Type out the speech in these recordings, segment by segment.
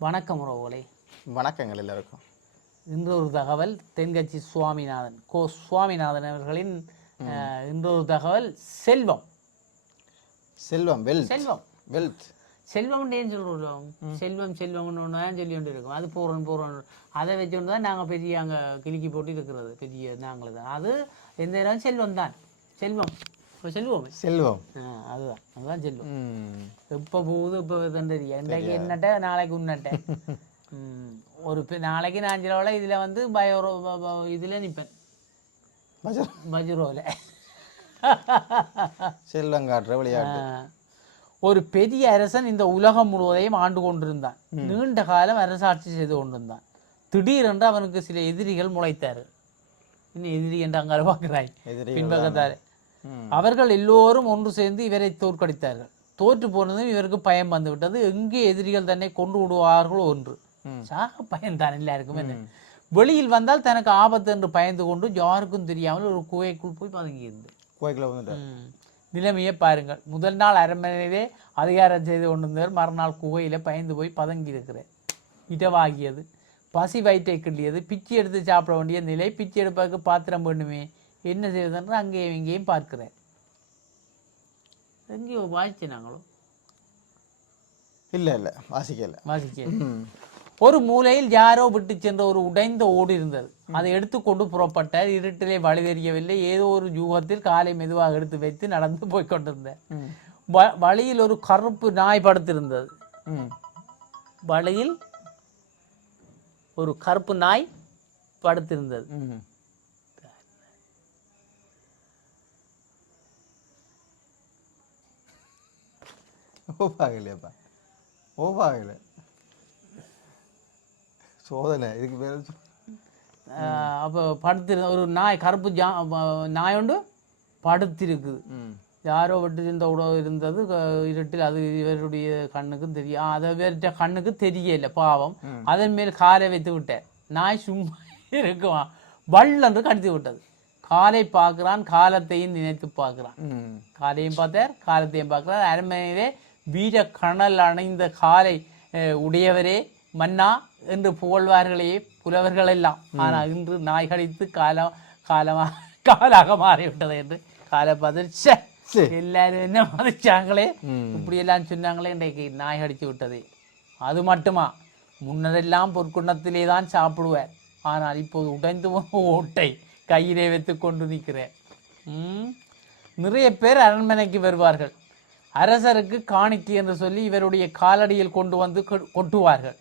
வணக்கம் உறவுகளே. வணக்கங்கள் எல்லாருக்கும். இன்று ஒரு தகவல் தென்கட்சி சுவாமிநாதன் சுவாமிநாதன் அவர்களின் இன்றொரு தகவல் செல்வம். செல்வம் செல்வம் வெல்த் செல்வம் ஏன் சொல்கிறோம்? செல்வம் செல்வம்னு ஒன்று தான் சொல்லி கொண்டு இருக்கும். அது போகிறோம் அதை வச்சுக்கொண்டு தான் நாங்கள் பெரிய அங்கே கிறுக்கி போட்டு இருக்கிறது பெரிய நாங்கள் தான். அது எந்த நேரம் செல்வம் தான். செல்வம் செல்வம் அதுதான் செல்வம். எப்போ போகுது இப்போ தெரியும். இன்றைக்கு என்னட்ட நாளைக்கு உன்னட்ட. ஒரு நாளைக்கு நான் அஞ்சு இதில் வந்து இதில் நிற்பேன் பஜ்ரோவில். செல்வங்காட்டுற விளையாட்டு. ஒரு பெரிய அரசன் இந்த உலகம் முழுவதையும் ஆண்டு கொண்டிருந்தான். நீண்ட காலம் அரசாட்சி செய்து கொண்டிருந்தான். திடீரென்று அவனுக்கு சில எதிரிகள் முளைத்தாரு. இன்னும் எதிரி என்று அங்கால பார்க்கிறாய் பின்பக்கத்தாரு. அவர்கள் எல்லோரும் ஒன்று சேர்ந்து இவரை தோற்கடித்தார்கள். தோற்று போனதும் இவருக்கு பயம் வந்து விட்டது. எங்கே எதிரிகள் தன்னை கொண்டு விடுவார்களோ ஒன்று. சாக பயன்தான் எல்லாருக்கும். என்ன வெளியில் வந்தால் தனக்கு ஆபத்து என்று பயந்து கொண்டு யாருக்கும் தெரியாமல் ஒரு குகைக்குள் போய் பதுங்கி இருந்து நிலைமையை பாருங்கள். முதல் நாள் அரண்மனையிலே அதிகாரம் செய்து கொண்டிருந்தவர் மறுநாள் குகையில பயந்து போய் பதங்கி இருக்கிறார். இடவாகியது, பசி வயிற்றை கிள்ளியது, பிச்சை எடுத்து சாப்பிட வேண்டிய நிலை. பிச்சை எடுப்பதற்கு பாத்திரம் வேண்டுமே, என்ன செய்வதென்று அங்கேயும் இங்கேயும் பார்க்கிறேன். எங்கேயோ வாசிச்சு நாங்களும் இல்லை வாசிக்கல. ஒரு மூலையில் யாரோ விட்டு சென்ற ஒரு உடைந்த ஓடு இருந்தது. அதை எடுத்துக்கொண்டு புறப்பட்டார். இருட்டிலே வழி தெரியவில்லை. ஏதோ ஒரு யூகத்தில் காலை மெதுவாக எடுத்து வைத்து நடந்து போய் கொண்டிருந்தார். வழியில் ஒரு கருப்பு நாய் படுத்திருந்தது. வழியில் ஒரு கருப்பு நாய் படுத்திருந்தது. ஓபாகல சோதனை இதுக்கு பேர். அப்போ படுத்திருந்த ஒரு நாய், கருப்பு நாய் ஒன்று படுத்திருக்குது. யாரோ விட்டு இருந்த உணவு இருந்தது இருட்டில். அது இவருடைய கண்ணுக்கும் தெரியும். அதை வேற கண்ணுக்கு தெரியல பாவம். அதன் மேல் காலை வைத்து விட்டார். நாய் சும்மா இருக்குமா, வள்ளன்று கடித்து விட்டது. காலை பார்க்கிறான், காலத்தையும் நினைத்து பார்க்கிறான். காலையும் பார்த்தார், காலத்தையும் பார்க்கிறார். அரண்மனையிலே வீர கணல் அணைந்த காலை உடையவரே மன்னா என்று புகழ்வார்களே புலவர்கள் எல்லாம். ஆனால் இன்று நாய் கடித்து காலாக மாறிவிட்டது என்று காலை பார்த்து எல்லாரும் என்ன மதிச்சாங்களே, இப்படி எல்லாம் சொன்னாங்களே, இன்றைக்கு நாய் கடிச்சு விட்டது. அது மட்டுமா, முன்னரெல்லாம் பொற்குணத்திலே தான் சாப்பிடுவார். ஆனால் இப்போது உடைந்து ஓட்டை கையிலே வைத்து கொண்டு நிற்கிறேன். நிறைய பேர் அரண்மனைக்கு வருவார்கள். அரசருக்கு காணிக்கை என்று சொல்லி இவருடைய காலடியில் கொண்டு வந்து கொட்டுவார்கள்.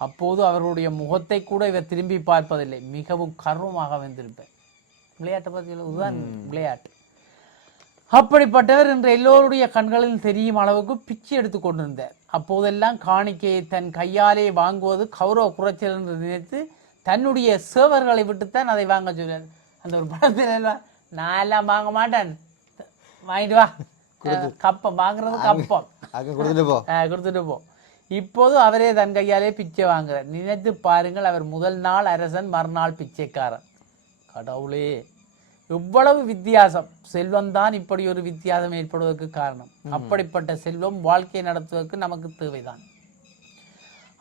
அப்போது அவருடைய முகத்தை கூட இவர் திரும்பி பார்ப்பதில்லை. மிகவும் கர்வமாக வந்திருப்பார். விளையாட்டை பற்றி இதுதான் விளையாட்டு. அப்படிப்பட்டவர் இன்று எல்லோருடைய கண்களில் தெரியும் அளவுக்கு பிச்சை எடுத்து கொண்டிருந்தார். அப்போதெல்லாம் காணிக்கையை தன் கையாலே வாங்குவது கௌரவ குறைச்சல் என்று நினைத்து தன்னுடைய சேவர்களை விட்டுத்தான் அதை வாங்க சொன்னார். அந்த ஒரு படத்தில் நான் எல்லாம் வாங்க மாட்டேன், வாங்கிட்டு வா, கப்பம் வாங்குறது கப்பம் கொடுத்துட்டு போ. இப்போது அவரே தன் கையாலே பிச்சை வாங்குறார். நினைத்து பாருங்கள், அவர் முதல் நாள் அரசன், மறுநாள் பிச்சைக்காரன். கடவுளே, எவ்வளவு வித்தியாசம்! செல்வம் தான் இப்படி ஒரு வித்தியாசம் ஏற்படுவதற்கு காரணம். அப்படிப்பட்ட செல்வம் வாழ்க்கை நடத்துவதற்கு நமக்கு தேவைதான்.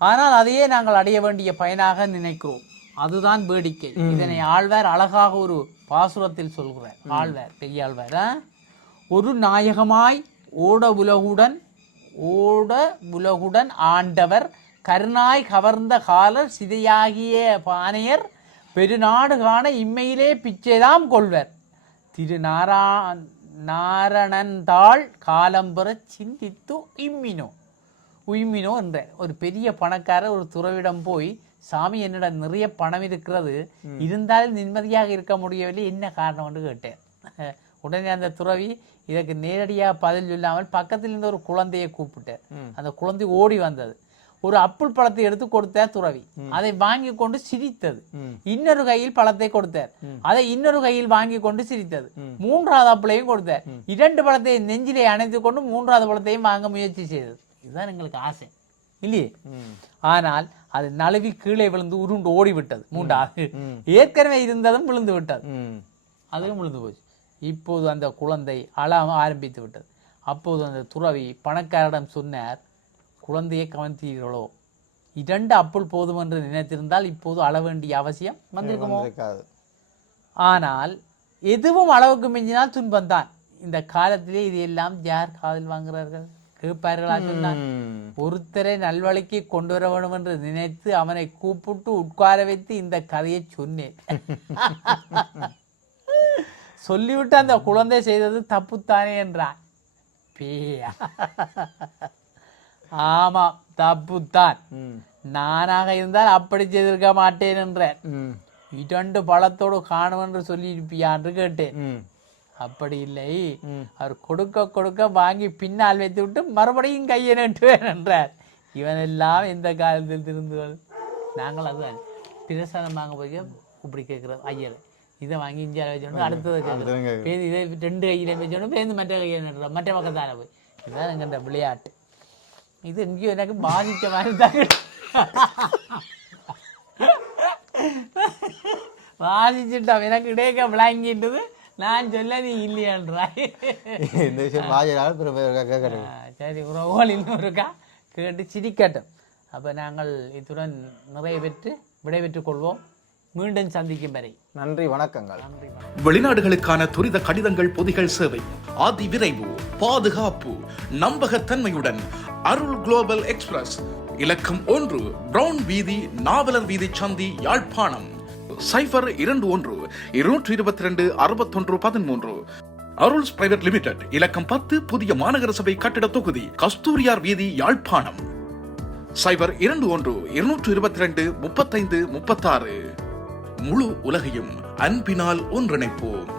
ஆனால் அதையே நாங்கள் அடைய வேண்டிய பயனாக நினைக்கிறோம். அதுதான் வேடிக்கை. இதனை ஆழ்வார் அழகாக ஒரு பாசுரத்தில் சொல்கிறார். ஆழ்வார், பெரியாழ்வார், ஒரு நாயகமாய் ஓட உலகுடன் ஆண்டவர் கருணாய் கவர்ந்த காலர் சிதையாகிய பானையர் பெருநாடு காண இம்மையிலே பிச்சைதாம் கொள்வர். நாரணந்தாள் காலம்பெற சிந்தித்து உய்மினோ என்ற ஒரு பெரிய பணக்காரர் ஒரு துறவிடம் போய், சாமி, என்னிடம் நிறைய பணம் இருக்கிறது, இருந்தாலும் நிம்மதியாக இருக்க முடியவில்லை, என்ன காரணம் என்று கேட்டேன். உடனே அந்த துறவி இதற்கு நேரடியாக பதில் சொல்லாமல் பக்கத்தில் இருந்த ஒரு குழந்தையை கூப்பிட்டார். அந்த குழந்தை ஓடி வந்தது. ஒரு அப்புள் பழத்தை எடுத்து கொடுத்தார் துறவி. அதை வாங்கி கொண்டு சிரித்தது. இன்னொரு கையில் பழத்தை கொடுத்தார். அதை இன்னொரு கையில் வாங்கி கொண்டு சிரித்தது. மூன்றாவது அப்புளையும் கொடுத்தார். 2 பழத்தை நெஞ்சிலே அணைத்து கொண்டு 3வது பழத்தையும் வாங்க முயற்சி செய்தது. இதுதான் எங்களுக்கு ஆசை இல்லையே. ஆனால் அது நழுவி கீழே விழுந்து உருண்டு ஓடிவிட்டது. 3வது ஏற்கனவே இருந்ததும் விழுந்து விட்டது. அதுவும் விழுந்து போச்சு. இப்போது அந்த குழந்தை அழ ஆரம்பித்து விட்டது. அப்போது அந்த துறவி பணக்காரிடம் சொன்னார், குழந்தையை கவனித்தீர்களோ? 2 அப்புள் போதும் என்று நினைத்திருந்தால் இப்போது அள வேண்டிய அவசியம் வந்திருக்குமோ? இருக்காது. ஆனால் எதுவும் அளவுக்கு மிஞ்சினால் துன்பம்தான். இந்த காலத்திலே இது எல்லாம் யார் காதில் வாங்குகிறார்கள்? கேட்பார்களா? சொன்னான் ஒருத்தரை நல்வழிக்கு கொண்டு வர வேண்டும் என்று நினைத்து அவனை கூப்பிட்டு உட்கார வைத்து இந்த கதையை சொன்னேன். சொல்லிவிட்டு அந்த குழந்தை செய்தது தப்புத்தானே என்றான். பேயா, ஆமா தப்புத்தான், நானாக இருந்தால் அப்படி செய்திருக்க மாட்டேன் என்றேன். 2 பழத்தோடு காணும் என்று சொல்லி இருப்பியான்னு கேட்டேன். அப்படி இல்லை, அவர் கொடுக்க கொடுக்க வாங்கி பின்னால் வைத்து விட்டு மறுபடியும் கையை நட்டுவேன் என்றார். இவனெல்லாம் எந்த காலத்தில் திருந்துவது? நாங்கள் அதுதான் பிரசனம் வாங்க போய் இப்படி கேட்குறோம், ஐயர் இதை வாங்கி இந்தியாவில் வச்சோன்னு அடுத்தது கேட்குறோம், பேருந்து இதை 2 கையிலையும் வச்சோன்னு பேருந்து மற்ற கையை நட்டுறோம், மற்ற பக்கத்தான போய். இதுதான் எங்கிட்ட விளையாட்டு. இது எங்கேயும் எனக்கு பாதிக்க மாதிரி தான் பாதிச்சுட்டான். எனக்கு இடையக்க விளங்கிட்டது, நான் சொல்ல நீ இல்லையான்றாய். இந்த விஷயம் வாயினால் கேட்கணும். சரி, உறவுகள் இன்னொருக்கா கேட்டு சிரிக்கட்டும். அப்போ நாங்கள் இத்துடன் நிறைய பெற்று விடைபெற்றுக் கொள்வோம். மீண்டும் சந்திக்கும் வரை நன்றி, வணக்கங்கள். நன்றி. வெளிநாடுகளுக்கான துரித கடிதங்கள் பொதிகள் சேவை, அதி விரைவு, பாதுகாப்பு, நம்பகத்தன்மையுடன் அருள் குளோபல் எக்ஸ்பிரஸ், இலக்கம் 1, பிரவுன் வீதி, நாவலர் வீதி சந்தி, யாழ்ப்பாணம். 0121-222-6113. அருள்ஸ் பிரைவேட் லிமிடெட், இலக்கம் 10, புதிய மாநகர சபை கட்டிட தொகுதி, கஸ்தூரியார் வீதி, யாழ்ப்பாணம். 0121-222-3536. முழு உலகையும் அன்பினால் ஒன்றிணைப்போம்.